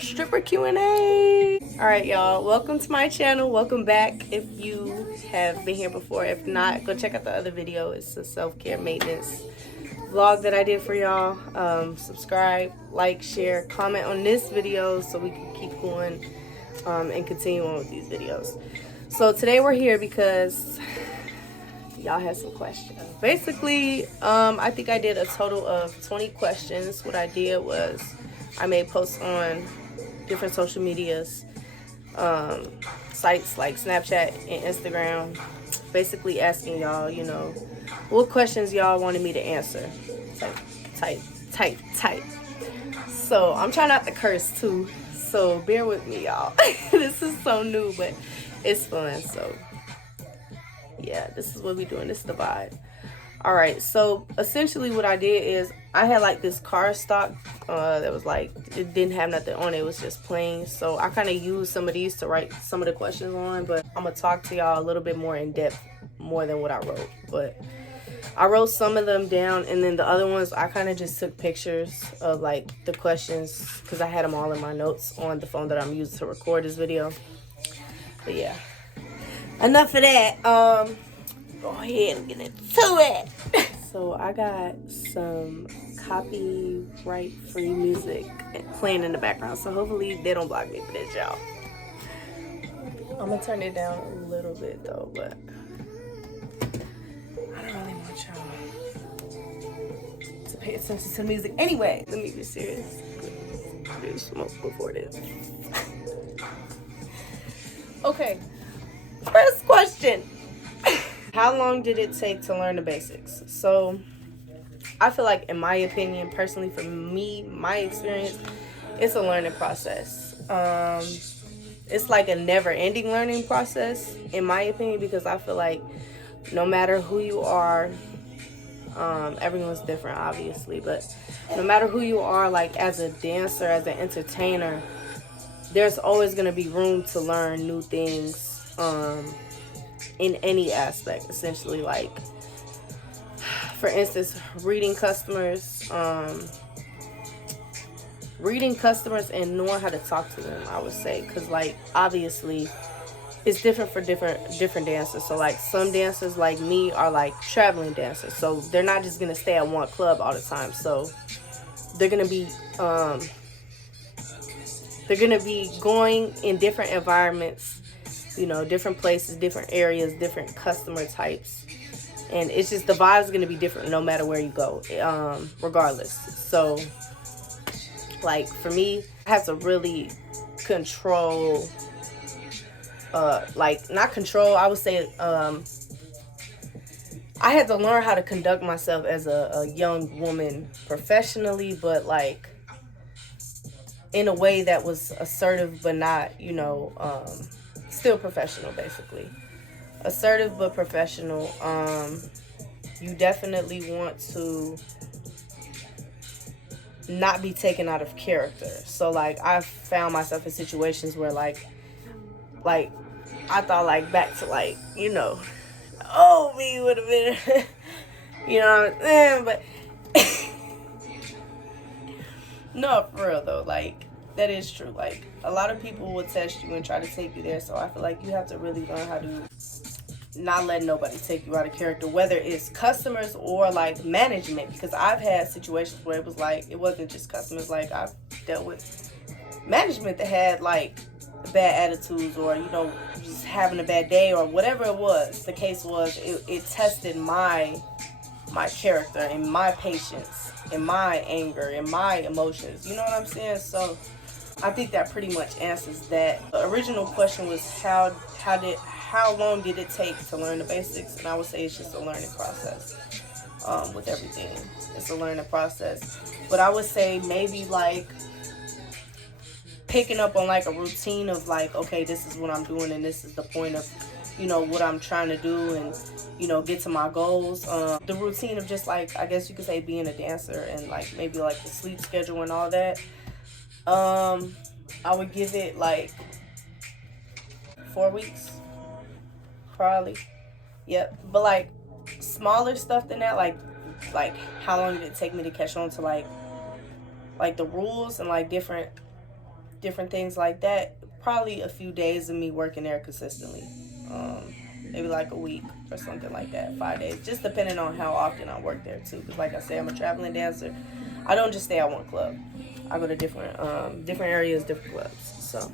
Stripper Q&A. All right, y'all, welcome to my channel. Welcome back if you have been here before. If not, go check out the other video. It's a self-care maintenance vlog that I did for y'all. Subscribe, like, share, comment on this video so we can keep going and continue on with these videos. So today we're here because y'all had some questions. Basically, I think I did a total of 20 questions. What I did was I made posts on different social medias, sites like Snapchat and Instagram, basically asking y'all, you know, what questions y'all wanted me to answer. Type. So I'm trying not to curse too, so bear with me, y'all. This is so new, but it's fun. So yeah, this is what we doing. This is the vibe. All right, so essentially what I did is I had like this card stock that was like, it didn't have nothing on it. It was just plain. So I kind of used some of these to write some of the questions on, but I'm gonna talk to y'all a little bit more in depth, more than what I wrote. But I wrote some of them down, and then the other ones I kind of just took pictures of like the questions because I had them all in my notes on the phone that I'm using to record this video. But yeah, enough of that. Go ahead and get into it. So I got some copyright free music playing in the background, so hopefully they don't block me for this, y'all. I'm gonna turn it down a little bit though, but I don't really want y'all to pay attention to the music. Anyway, let me be serious. I do smoke before this. Okay, first question. How long did it take to learn the basics? So I feel like, in my opinion, personally, for me, my experience, it's a learning process. It's like a never-ending learning process, in my opinion, because I feel like no matter who you are, everyone's different, obviously, but no matter who you are, like as a dancer, as an entertainer, there's always going to be room to learn new things, in any aspect, essentially. Like, for instance, reading customers and knowing how to talk to them, I would say, because like obviously it's different for different dancers. So like some dancers like me are like traveling dancers, so they're not just gonna stay at one club all the time. So they're gonna be going in different environments, you know, different places, different areas, different customer types, and it's just the vibe is going to be different no matter where you go, regardless. So like for me, I have to really control, like not control, I would say, I had to learn how to conduct myself as a young woman professionally, but like in a way that was assertive but not, you know, still professional, basically. Assertive but professional. You definitely want to not be taken out of character. So like I've found myself in situations where like I thought like back to like, you know, oh, me would have been you know what I'm saying? But no, for real though, like that is true. Like a lot of people will test you and try to take you there, so I feel like you have to really learn how to not let nobody take you out of character, whether it's customers or like management, because I've had situations where it was like, it wasn't just customers, like I've dealt with management that had like bad attitudes, or you know, just having a bad day, or whatever it was the case was. It tested my character and my patience and my anger and my emotions, you know what I'm saying? So I think that pretty much answers that. The original question was how long did it take to learn the basics? And I would say it's just a learning process. With everything, it's a learning process. But I would say maybe like picking up on like a routine of like, okay, this is what I'm doing and this is the point of, you know, what I'm trying to do and, you know, get to my goals. The routine of just like, I guess you could say, being a dancer, and like maybe like the sleep schedule and all that. I would give it like 4 weeks, probably. Yep. But like smaller stuff than that, like how long did it take me to catch on to like the rules and like different different things like that. Probably a few days of me working there consistently. Maybe like a week or something like that, 5 days, just depending on how often I work there too. Because like I said, I'm a traveling dancer. I don't just stay at one club. I go to different areas, different clubs. So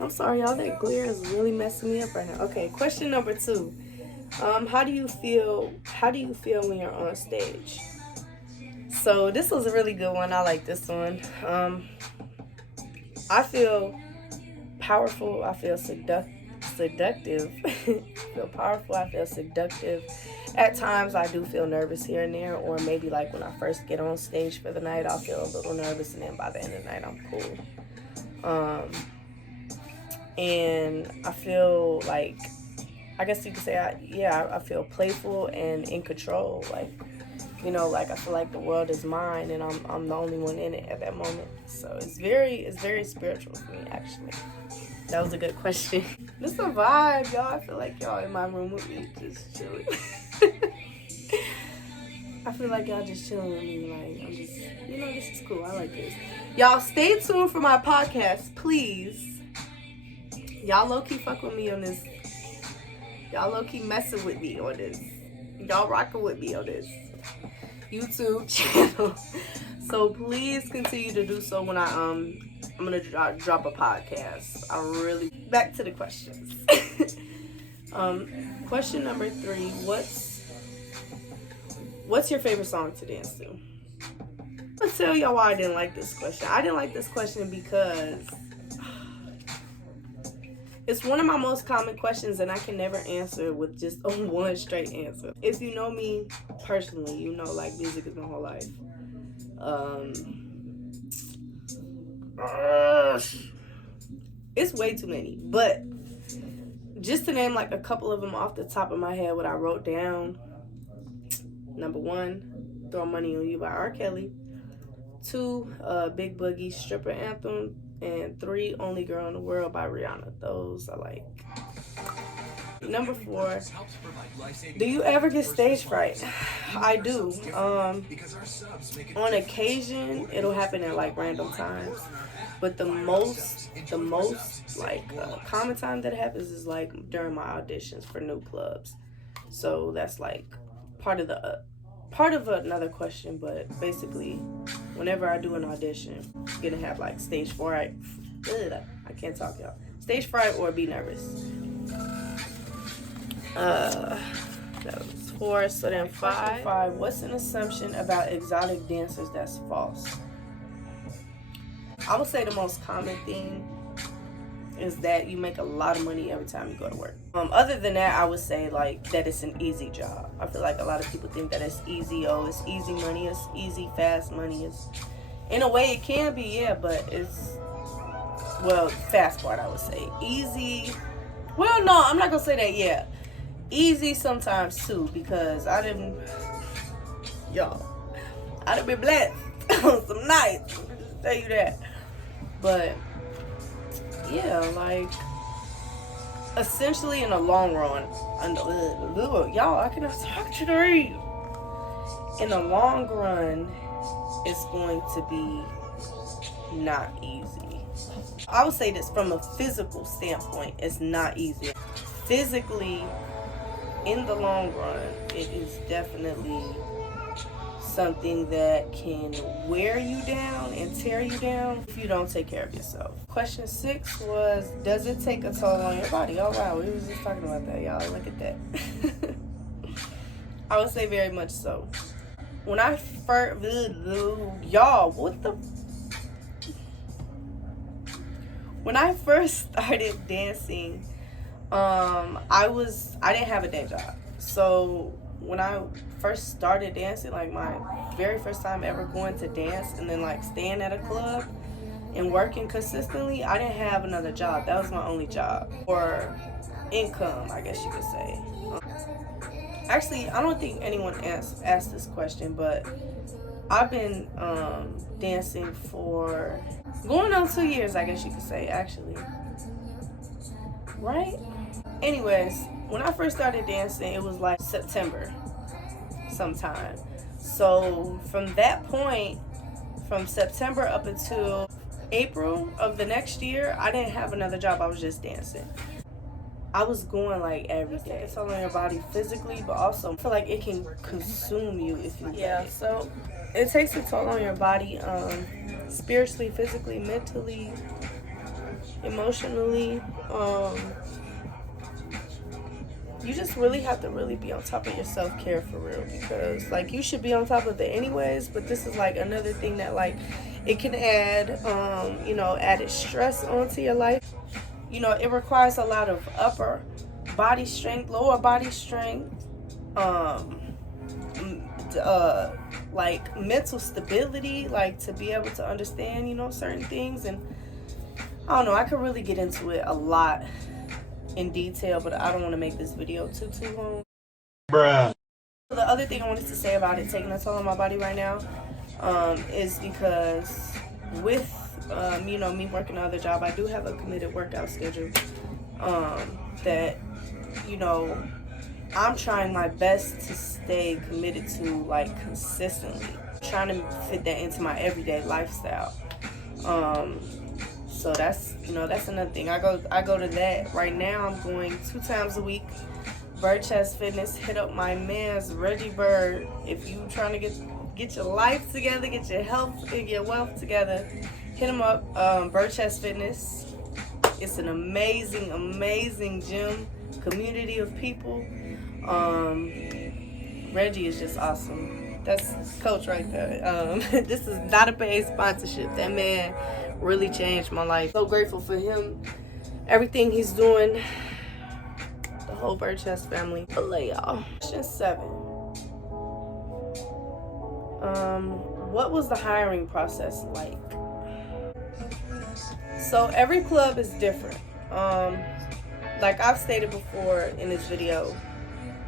I'm sorry, y'all. That glare is really messing me up right now. Okay, question number 2. How do you feel? How do you feel when you're on stage? So this was a really good one. I like this one. I feel powerful. I feel seductive. I feel powerful. I feel seductive. At times, I do feel nervous here and there, or maybe like when I first get on stage for the night, I'll feel a little nervous, and then by the end of the night, I'm cool. And I feel like, I guess you could say, I feel playful and in control. Like, like I feel like the world is mine, and I'm the only one in it at that moment. So it's very spiritual for me, actually. That was a good question. This is a vibe, y'all. I feel like y'all in my room with me, just chilling. I feel like y'all just chilling with me. Like, I'm just, this is cool. I like this. Y'all stay tuned for my podcast, please. Y'all low-key fuck with me on this. Y'all low-key messing with me on this. Y'all rocking with me on this YouTube channel. So please continue to do so when I'm gonna drop a podcast. Back to the questions. Question number 3. What's your favorite song to dance to? I'll tell y'all why I didn't like this question. I didn't like this question because it's one of my most common questions, and I can never answer with just a one straight answer. If you know me personally, you know like music is my whole life. It's way too many, but just to name like a couple of them off the top of my head, what I wrote down. Number 1, Throw Money on You by R. Kelly. 2, Big Boogie's Stripper Anthem. And 3, Only Girl in the World by Rihanna. Those I like. Number 4, do you ever get stage fright? I do. On occasion, it'll happen at like random times. But the most like common time that happens is like during my auditions for new clubs. So that's like part of another question, but basically, whenever I do an audition, I'm gonna have like stage fright. I can't talk, y'all. Stage fright or be nervous. That was 4. So then 5. What's an assumption about exotic dancers that's false? I would say the most common thing is that you make a lot of money every time you go to work. Other than that, I would say like that it's an easy job. I feel like a lot of people think that it's easy. It's easy money. It's easy, fast money. In a way, it can be, yeah, but fast part, I would say. Easy. Well, no, I'm not gonna say that. Yeah, easy sometimes too, because I done been blessed on some nights. Let me just tell you that. But yeah, like essentially in the long run, y'all, I cannot talk today. In the long run, it's going to be not easy. I would say this from a physical standpoint, it's not easy. Physically, in the long run, it is definitely something that can wear you down and tear you down if you don't take care of yourself. Question 6 was, does it take a toll on your body? Oh wow, we was just talking about that, y'all. Look at that. I would say very much so. When I first, when I first started dancing, I didn't have a day job. So when I first started dancing, like my very first time ever going to dance and then like staying at a club and working consistently, I didn't have another job. That was my only job, or income, I guess you could say. Actually, I don't think anyone asked this question, but I've been dancing for going on 2 years, I guess you could say, actually. Right? Anyways, when I first started dancing, it was like September sometime. So from that point from September up until April of the next year, I didn't have another job. I was just dancing. I was going like every day. It's all on your body physically, but also I feel like it can consume you if you let it. So it takes a toll on your body, spiritually, physically, mentally, emotionally. You just really have to really be on top of your self-care for real, because like you should be on top of it anyways, but this is like another thing that like it can add added stress onto your life. It requires a lot of upper body strength, lower body strength, like mental stability, like to be able to understand certain things. And I don't know, I could really get into it a lot in detail, but I don't want to make this video too long. Bruh. The other thing I wanted to say about it taking a toll on my body right now is because with me working another job, I do have a committed workout schedule that I'm trying my best to stay committed to, like, consistently, trying to fit that into my everyday lifestyle. So that's another thing. I go to that right now. I'm going 2 times a week. Bird Chest Fitness. Hit up my man's Reggie Bird if you trying to get your life together, get your health and your wealth together. Hit him up. Bird Chest Fitness. It's an amazing gym, community of people. Reggie is just awesome. That's Coach right there. This is not a paid sponsorship. That man really changed my life. So grateful for him, everything he's doing, the whole Bird Chest family. I love y'all. Question 7. What was the hiring process like? So every club is different. Like I've stated before in this video,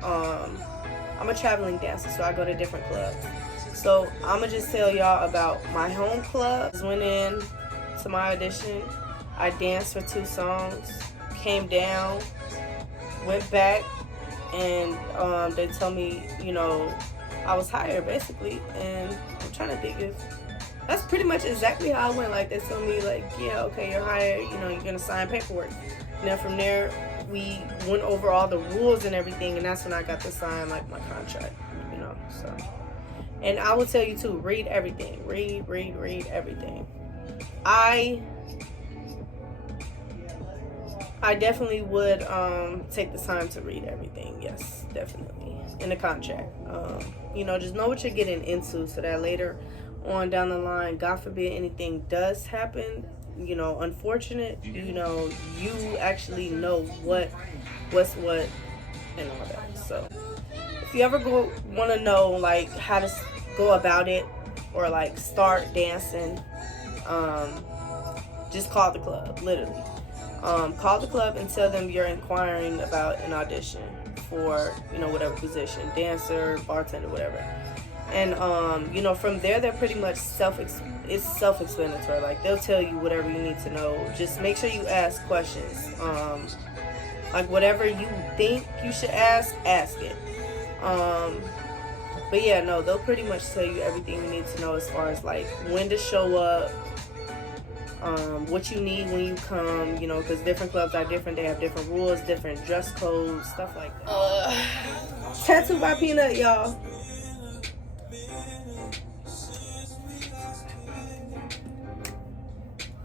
I'm a traveling dancer, so I go to different clubs. So I'm gonna just tell y'all about my home club. Went in to my audition. I danced for 2 songs, came down, went back, and they told me, I was hired basically. And I'm trying to think if that's pretty much exactly how I went. Like they told me, like, yeah, okay, you're hired. You're gonna sign paperwork. And then from there, we went over all the rules and everything, and that's when I got to sign like my contract. So. And I will tell you too, read everything. Read everything. I definitely would take the time to read everything. Yes, definitely. In the contract. Just know what you're getting into so that later on down the line, God forbid anything does happen, unfortunate, you actually know what's what and all that. So if you ever want to know like how to go about it or like start dancing, just call the club. Literally, call the club and tell them you're inquiring about an audition for whatever position, dancer, bartender, whatever. And from there they're pretty much self-explanatory. Like they'll tell you whatever you need to know. Just make sure you ask questions. Like whatever you think you should ask it. But yeah, no, they'll pretty much tell you everything you need to know as far as like when to show up, what you need when you come, because different clubs are different. They have different rules, different dress codes, stuff like that. Tattoo by Peanut, y'all.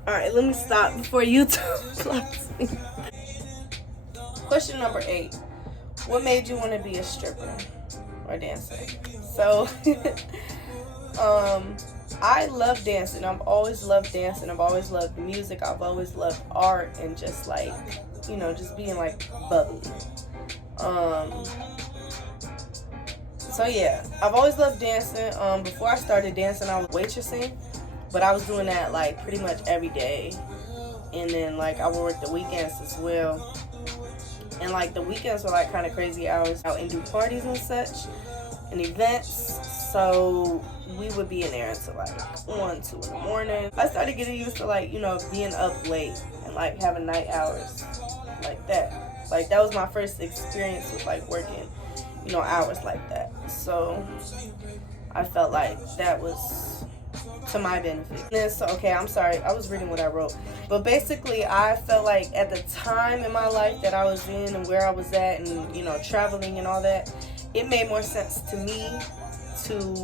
Alright, let me stop before YouTube blocks me. Question number 8. What made you want to be a stripper or dancer? So, I love dancing. I've always loved dancing. I've always loved music. I've always loved art and just like, just being like bubbly. So yeah, I've always loved dancing. Before I started dancing, I was waitressing. But I was doing that like pretty much every day. And then like I would work the weekends as well. And like the weekends were like kind of crazy hours out and do parties and such and events. So we would be in there until like 1, 2 in the morning. I started getting used to like, being up late and like having night hours like that. Like that was my first experience with like working, hours like that. So I felt like that was to my benefit. And so, okay, I'm sorry, I was reading what I wrote. But basically, I felt like at the time in my life that I was in and where I was at and, you know, traveling and all that, it made more sense to me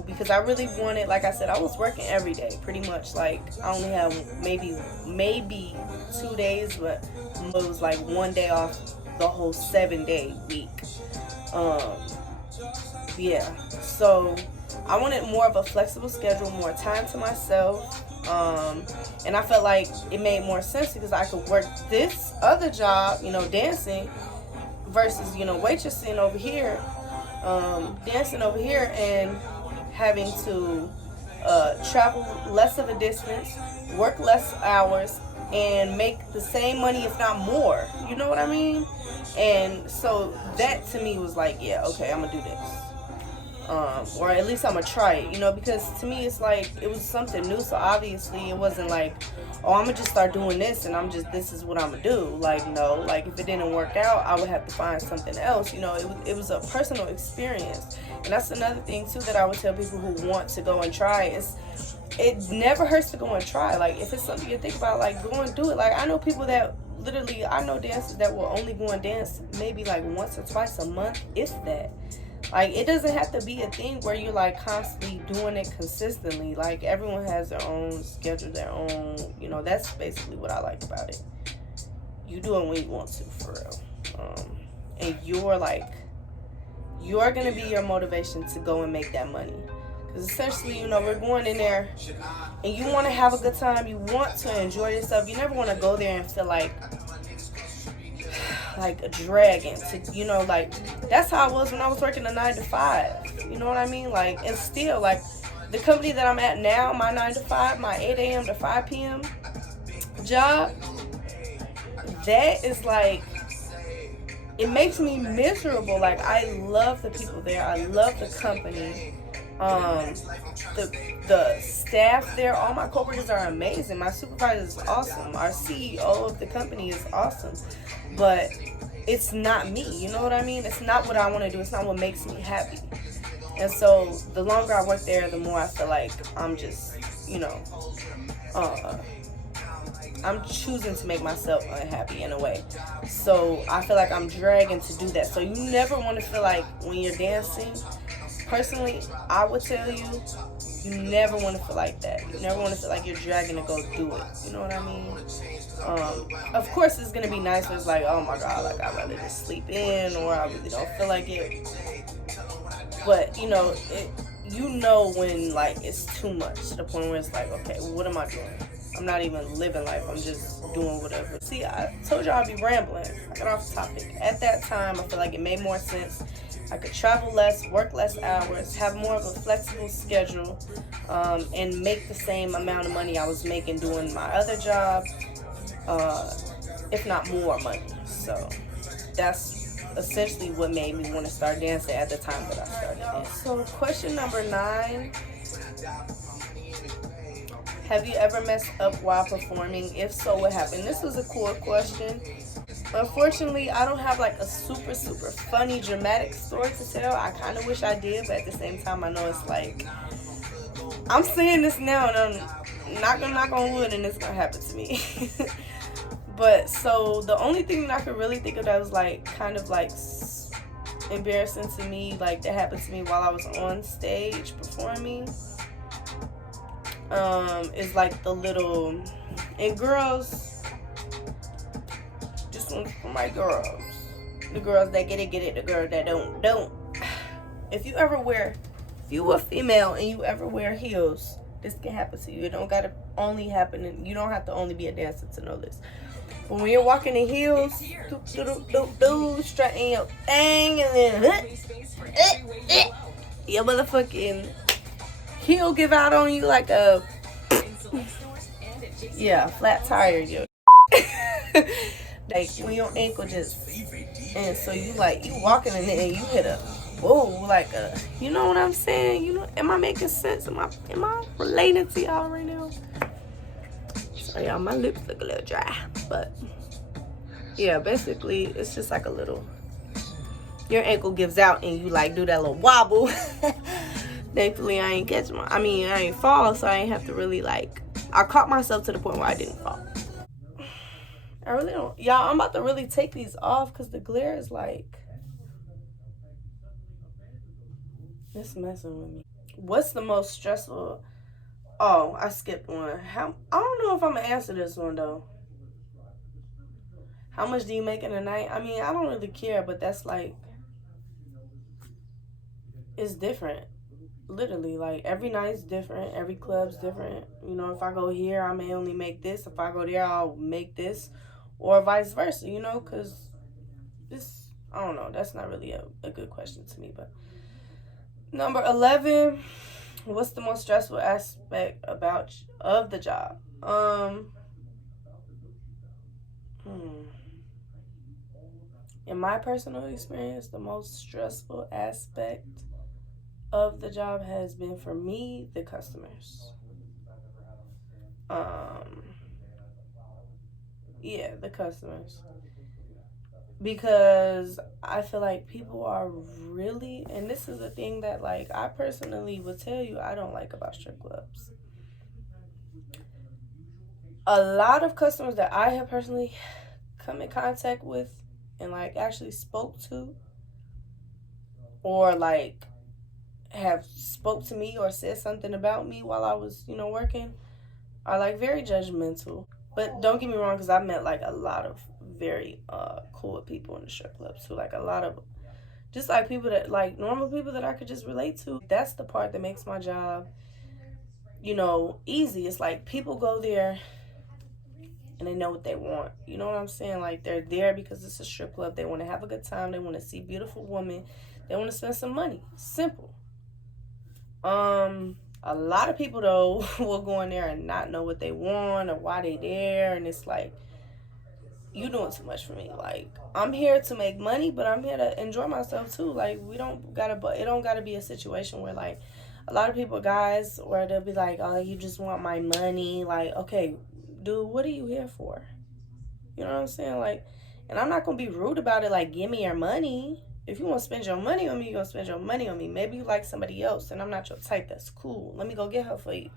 because I really wanted, like I said, I was working every day pretty much. Like, I only had maybe 2 days, but it was like 1 day off the whole 7-day week. Yeah, so I wanted more of a flexible schedule, more time to myself, and I felt like it made more sense because I could work this other job, you know, dancing, versus, you know, waitressing over here, dancing over here, and having to travel less of a distance, work less hours, and make the same money, if not more. You know what I mean? And so that to me was like, yeah, okay, I'm gonna do this. Or at least I'm gonna try it, you know, because to me it's like it was something new, so obviously it wasn't like, oh, I'm gonna just start doing this and this is what I'm gonna do. Like, no, like if it didn't work out, I would have to find something else, you know. It was a personal experience, and that's another thing too that I would tell people who want to go and try is it never hurts to go and try. Like, if it's something you think about, like, go and do it. Like, I know people that literally, I know dancers that will only go and dance maybe like once or twice a month, if that. Like, it doesn't have to be a thing where you're like constantly doing it consistently. Like, everyone has their own schedule, their own, you know. That's basically what I like about it. You do it when you want to, for real. And you're gonna be your motivation to go and make that money. Because essentially, you know, we're going in there and you want to have a good time. You want to enjoy yourself. You never want to go there and feel like a dragon. To, you know, like, that's how I was when I was working a 9 to 5. You know what I mean? Like, and still, like, the company that I'm at now, my 9 to 5, my 8 a.m. to 5 p.m. job, that is like, it makes me miserable. Like, I love the people there. I love the company. The staff there, all my coworkers are amazing. My supervisor is awesome. Our CEO of the company is awesome. But it's not me, you know what I mean? It's not what I want to do. It's not what makes me happy. And so the longer I work there, the more I feel like I'm just, you know, I'm choosing to make myself unhappy in a way. So I feel like I'm dragging to do that. So you never want to feel like when you're dancing, personally, I would tell you, you never want to feel like that. You never want to feel like you're dragging to go do it. You know what I mean? Of course, it's going to be nice when it's like, oh my God, like, I'd rather just sleep in, or I really don't feel like it. But, you know, when, like, it's too much to the point where it's like, okay, what am I doing? I'm not even living life. I'm just doing whatever. See, I told you I'd be rambling. I got off the topic. At that time, I feel like it made more sense. I could travel less, work less hours, have more of a flexible schedule, and make the same amount of money I was making doing my other job, if not more money. So that's essentially what made me want to start dancing at the time that I started. So question number 9. Have you ever messed up while performing? If so, what happened? This was a cool question. Unfortunately, I don't have like a super funny dramatic story to tell. I kind of wish I did, but at the same time, I know it's like, I'm saying this now and I'm not gonna knock on wood and it's gonna happen to me. But so the only thing that I could really think of that was like kind of like embarrassing to me, like that happened to me while I was on stage performing, is like the little, and girls, for my girls, the girls that get it, the girls that don't. If you a female and you ever wear heels, this can happen to you. It don't gotta only happen, and you don't have to only be a dancer to know this. But when you're walking in heels, strutting your thing, and then your motherfucking heel give out on you like a flat tire, yo. Like when your ankle just, and so you walking in it and you hit a, whoa, like a, you know what I'm saying? You know, am I making sense? Am I relating to y'all right now? So yeah, my lips look a little dry, but yeah, basically it's just like a little, your ankle gives out and you like do that little wobble. Thankfully, I ain't catch my. I mean, I ain't fall, so I ain't have to really like. I caught myself to the point where I didn't fall. I really don't. Y'all, I'm about to really take these off because the glare is like. It's messing with me. What's the most stressful? Oh, I skipped one. How? I don't know if I'm gonna answer this one though. How much do you make in a night? I mean, I don't really care, but that's like, it's different. Literally, like every night's different. Every club's different. You know, if I go here, I may only make this. If I go there, I'll make this, or vice versa. You know, because this, I don't know. That's not really a good question to me. But number 11, what's the most stressful aspect about of the job? Hmm. In my personal experience, the most stressful aspect of the job has been for me the customers. Um, yeah, the customers, because I feel like people are really, and this is a thing that like I personally would tell you I don't like about strip clubs. A lot of customers that I have personally come in contact with and like actually spoke to, or like have spoke to me or said something about me while I was, working, are like very judgmental. But don't get me wrong, because I've met like a lot of very cool people in the strip clubs too. Like a lot of just like people that like normal people that I could just relate to. That's the part that makes my job, easy. It's like people go there and they know what they want. You know what I'm saying? Like they're there because it's a strip club. They want to have a good time. They want to see beautiful women. They want to spend some money. Simple. A lot of people though will go in there and not know what they want or why they there, and it's like you doing too much for me. Like I'm here to make money, but I'm here to enjoy myself too. Like we don't gotta, but it don't gotta be a situation where like a lot of people, guys, where they'll be like, oh, you just want my money. Like, okay, dude, what are you here for? You know what I'm saying? Like, and I'm not gonna be rude about it. Like, give me your money. If you want to spend your money on me, you're gonna spend your money on me. Maybe you like somebody else, and I'm not your type. That's cool. Let me go get her for you.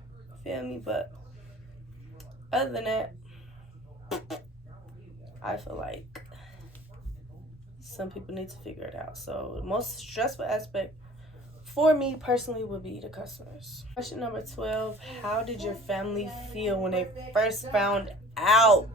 Feel me? But other than that, I feel like some people need to figure it out. So the most stressful aspect for me personally would be the customers. Question number 12: how did your family feel when they first found out?